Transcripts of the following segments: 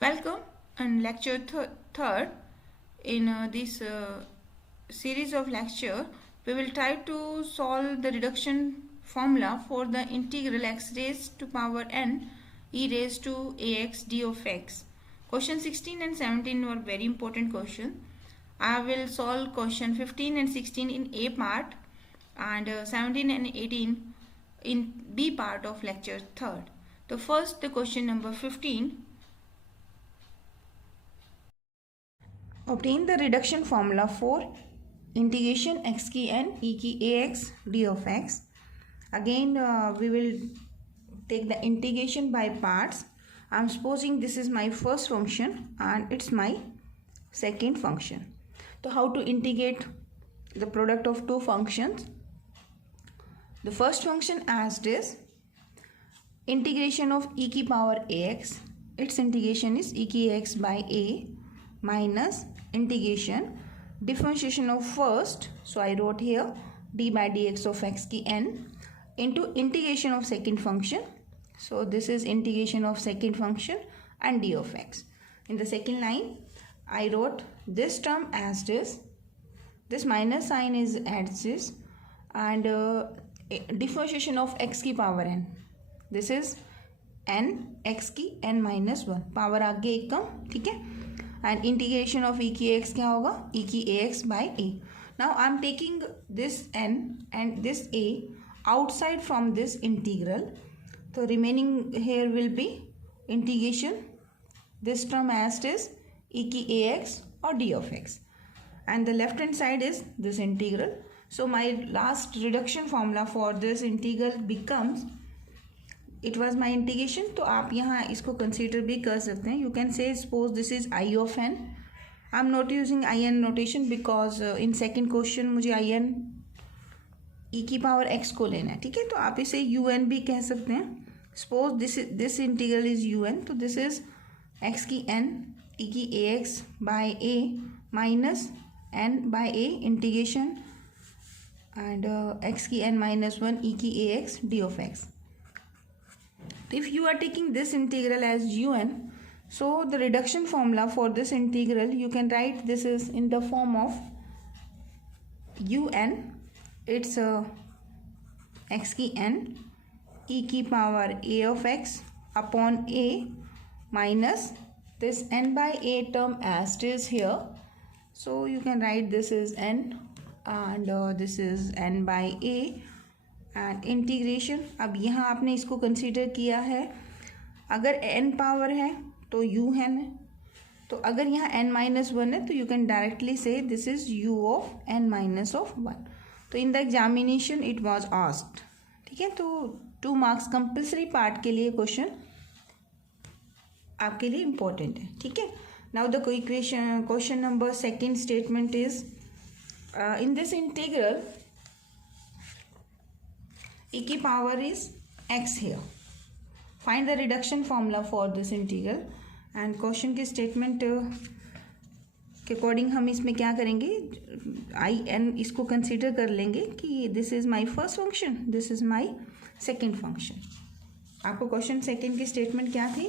Welcome on lecture third. In this series of lecture, we will try to solve the reduction formula for the integral x raised to power n e raised to ax d of x. Question 16 and 17 were very important questions. I will solve question 15 and 16 in A part and 17 and 18 in B part of lecture third. So first the question number 15. Obtain the reduction formula for integration x की n e की ax d of x. Again we will take the integration by parts. I am supposing this is my first function and it's my second function. So how to integrate the product of two functions? The first function as this integration of e की power ax. Its integration is e की ax by a minus integration differentiation of first, so I wrote here d by dx of x की n into integration of second function, so this is integration of second function and d of x. In the second line I wrote this term as this minus sign is as this, and differentiation of x की power n, this is n x की n minus 1, power आगे एक कम, ठीक है, and integration of e की x क्या होगा, e की ax by a. Now I am taking this n and this a outside from this integral, so remaining here will be integration this term as is e की ax or d of x, and the left hand side is this integral. So my last reduction formula for this integral becomes, it was my integration, तो आप यहाँ इसको consider भी कर सकते हैं. You can say suppose this is I of n. I am not using in notation because in second question मुझे in e की power x को लेना है, ठीक है, तो आप इसे un भी कह सकते हैं. Suppose this integral is un, तो this is x की n e की ax by a minus n by a integration and x की n minus 1 e की ax d of x. If you are taking this integral as un, so the reduction formula for this integral you can write this is in the form of un, it's x की n e की power a of x upon a minus this n by a term as it is here, so you can write this is n and this is n by a and integration. अब यहाँ आपने इसको consider किया है, अगर n power है तो u है, तो अगर यहाँ n माइनस 1 है तो यू कैन डायरेक्टली से this is u of n minus of 1. तो in the examination it was asked, ठीक है, तो 2 मार्क्स कंपल्सरी पार्ट के लिए क्वेश्चन आपके लिए इम्पोर्टेंट है, ठीक है. Now the question number second statement is in this integral e की power is x here. Find the reduction formula for this integral. and question के स्टेटमेंट के अकॉर्डिंग हम इसमें क्या करेंगे, आई एन इसको कंसीडर कर लेंगे कि this is my first function, this is my second function. आपको क्वेश्चन सेकेंड की स्टेटमेंट क्या थी,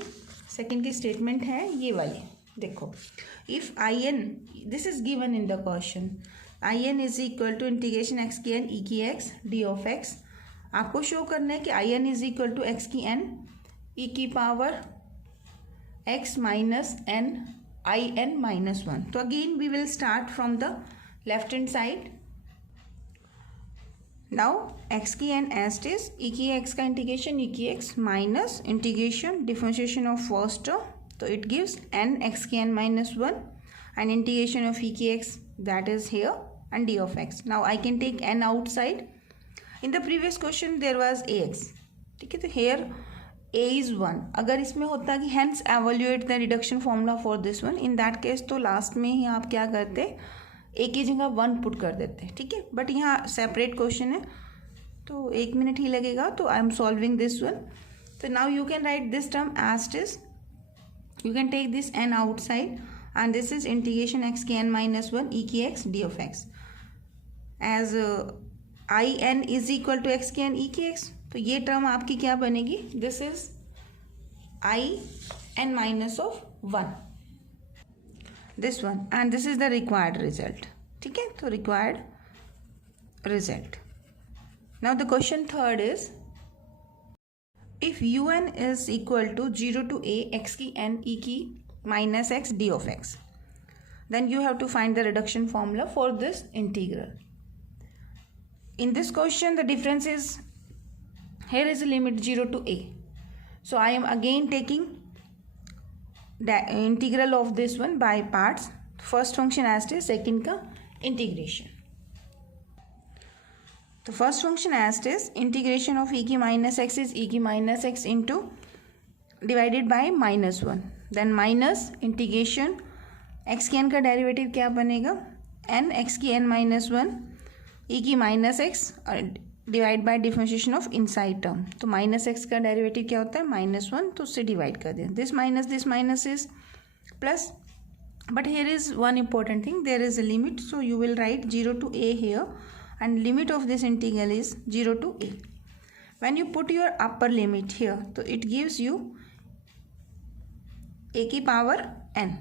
सेकेंड की स्टेटमेंट है ये वाली, देखो, if I N this is given in the question, I N is equal to integration x की एन ई की एक्स डी ऑफ एक्स. आपको शो करना है कि I N is equal to x की एन ई की power X minus N I n minus 1. तो again we will start from the left hand side. Now x की n as is e की x का integration e की x minus integration differentiation of first term, तो it gives n x की n minus 1 and integration of e की x that is here and d of x. Now I can take n outside. In the previous question there was A x, ठीक है, तो hair A is 1. अगर इसमें होता कि hence evaluate the reduction formula for this one, in that case तो last में ही आप क्या करते, ए की जगह 1 पुट कर देते, ठीक है, बट यहाँ सेपरेट क्वेश्चन है तो 1 मिनट ही लगेगा, तो I am solving this one. तो now you can write this term as it is, you can take this n outside and this is integration x की एन माइनस 1 ई की x D of x as I N is equal to x की N E की x. तो ये term आपकी क्या बनेगी, this is I n minus of 1, this one, and this is the required result. ठीक है, तो required result. Now the question third is, if un is equal to 0 to a x की n e की minus x d of x, then you have to find the reduction formula for this integral. In this question the difference is, here is a limit 0 to a, so I am again taking the integral of this one by parts. First function as it is, second का integration. तो first function as it is, integration of e की minus x is e की minus x into divided by minus 1, then minus integration x की n का derivative क्या बनेगा, n x की n minus 1 e की minus x divide by differentiation of inside term. तो minus X का derivative क्या होता है, -1, तो उससे डिवाइड कर दें. This minus is plus, but here is one important thing, there is a limit, so you will write 0 to a here and limit of this integral is 0 to a. When you put your upper limit here, so it gives you a की power n.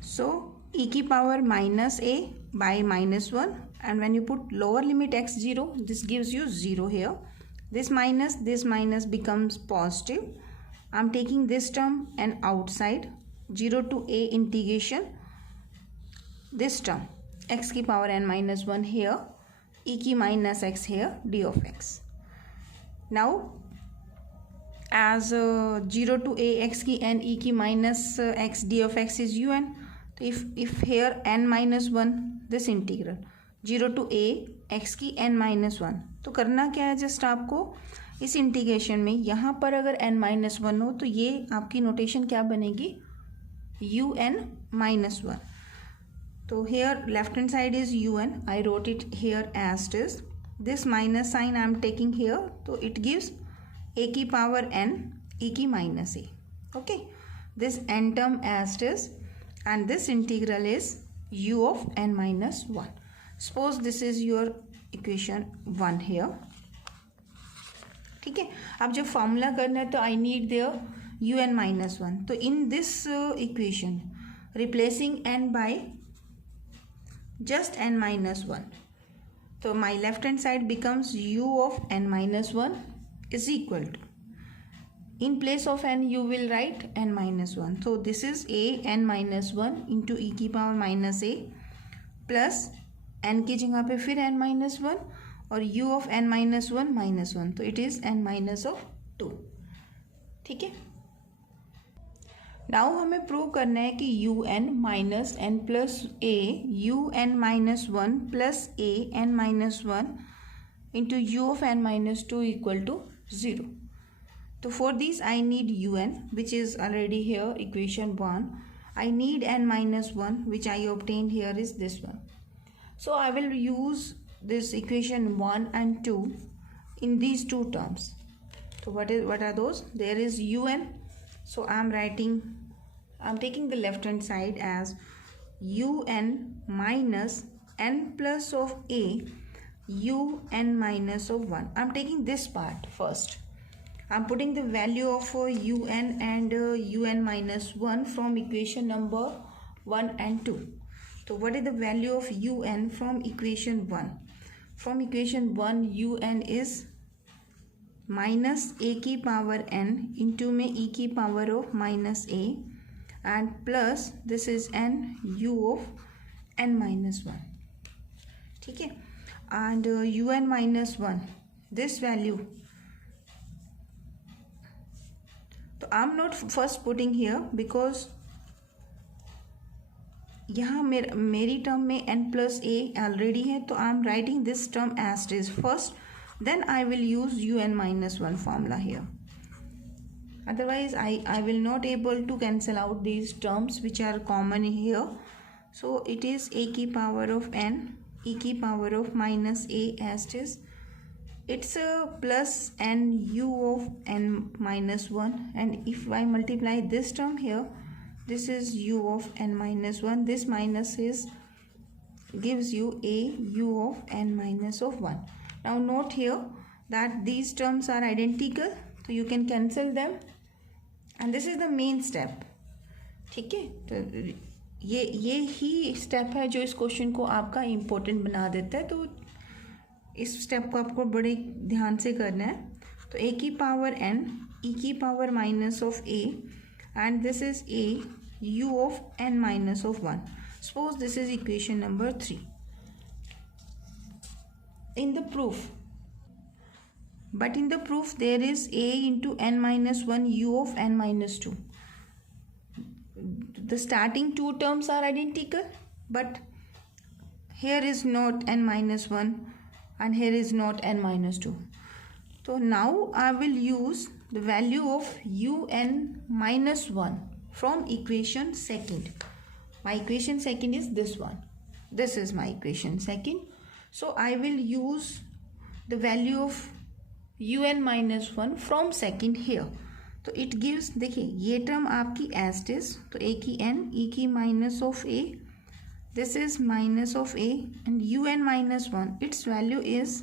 So e की power -a by -1, and when you put lower limit x 0, this gives you 0 here. This minus becomes positive. I'm taking this term and outside 0 to a integration this term x की power n minus 1 here, e की minus x here, d of x. Now as 0 to a x की n e की minus x d of x is un. तो if here n minus 1, this integral 0 to a x की n minus 1, तो करना क्या है, just आपको इस इंटीग्रेशन में यहाँ पर अगर n minus 1 हो तो ये आपकी नोटेशन क्या बनेगी, un minus 1. तो here left hand side is un, I wrote it here as it is. This minus sign I am taking here, तो it gives a की power n e की minus a. Okay, this n term as it is, and this integral is u of n minus 1. Suppose this is your equation 1 here. ठीक है, अब जब formula करना है तो I need there U N minus 1. तो in this equation replacing n by just n minus 1, तो my left hand side becomes u of n minus 1 is equal to, in place of n you will write n minus 1. So this is a n minus 1 into e की power minus a plus n की जगह पे फिर n minus 1 और u of n minus 1 minus 1, तो it is n minus of 2. ठीक है, now हमें प्रूव करना है कि u n minus n plus a u n minus 1 plus a n minus 1 into u of n minus 2 equal to 0. So for this I need un, which is already here equation 1. I need n minus 1, which I obtained here is this one. So I will use this equation 1 and 2 in these two terms. So what are those? There is un. So I'm taking the left hand side as un minus n plus of a un minus of 1. I'm taking this part first. I'm putting the value of un and un minus 1 from equation number 1 and 2. So what is the value of un from equation 1? From equation 1 un is minus a की power n into में e की power of minus a and plus this is n u of n minus 1. ठीक है, and un minus 1, this value, तो I am not first putting here because यहाँ मेरी term में n plus ए already है, तो I am writing this term as it is first, then I will use U N minus 1 formula here. Otherwise I will not able to cancel out these terms which are common here. So it is A की power of n e की power of minus a as it is. It's a plus n u of n minus 1, and if I multiply this term here, this is u of n minus 1, this minus is gives you a u of n minus of 1. Now note here that these terms are identical, so you can cancel them and this is the main step. ठीक है, तो ये ही step है जो इस question को आपका important बना देता है. तो इस स्टेप को आपको बड़े ध्यान से करना है. तो ए की पावर n e की power minus of a and this is a u of n minus of 1. Suppose this is equation number 3. in the proof there is a into n minus 1 u of n minus 2. The starting two terms are identical, but here is not n minus 1 and here is not n minus 2. So now I will use the value of un minus 1 from equation second. My equation second is this one. This is my equation second. So I will use the value of un minus 1 from second here. तो it gives, देखिए ये term आपकी as it is, तो a की n e की minus of a, this is minus of a and un minus 1, its value is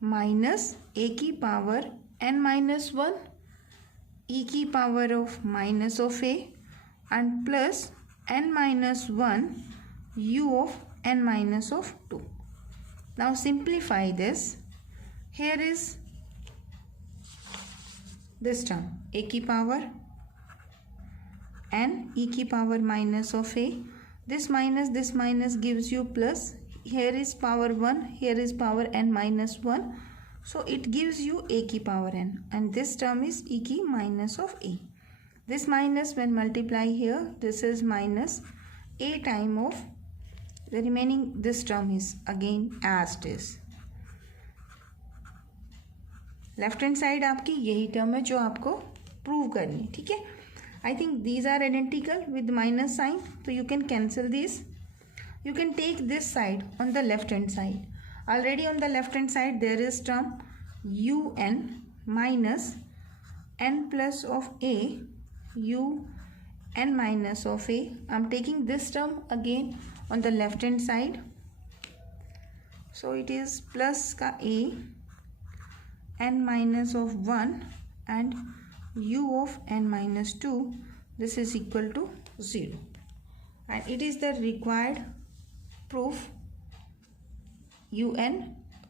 minus a की power n minus 1 e की power of minus of a and plus n minus 1 u of n minus of 2. Now simplify this. Here is this term a की power n e की power minus of a. This minus gives you plus. Here is power 1, here is power n minus 1. So it gives you a की power n and this term is e की minus of a. This minus when multiply here, this is minus a time of the remaining, this term is again as it is. Left hand side आपकी यही term है जो आपको prove करनी है. ठीक है, I think these are identical with minus sign, तो you can cancel this. You can take this side on the left hand side. Already on the left hand side there is term un minus n plus of a un minus of a. I am taking this term again on the left hand side. So it is plus ka a n minus of 1 and u of n minus 2. This is equal to 0. And it is the required proof un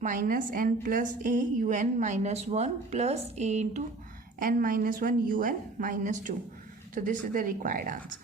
minus n plus a un minus 1 plus a into n minus 1 un minus 2. So this is the required answer.